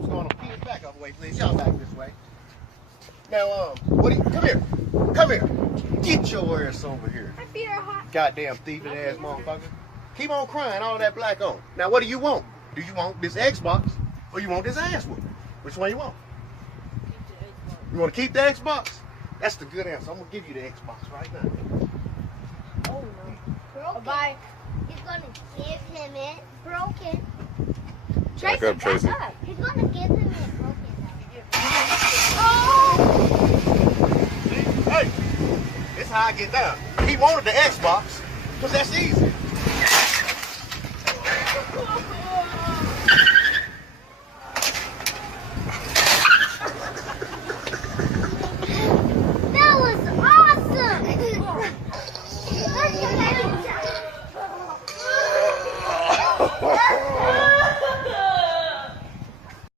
what's going on. Keep it back up way, please. Y'all back this way. Now, what do you, come here. Come here. Get your ass over here. My feet are hot. Goddamn thieving ass motherfucker. Keep on crying, all that black on. Now, what do you want? Do you want this Xbox or you want this ass whooping? Which one you want? You want to keep the Xbox? That's the good answer. I'm going to give you the Xbox right now. Oh, no. Bye. He's gonna give him it broken. Back up, Tracy. He's gonna give him it broken. Oh! See? Hey, this how I get down. He wanted the Xbox because that's easy.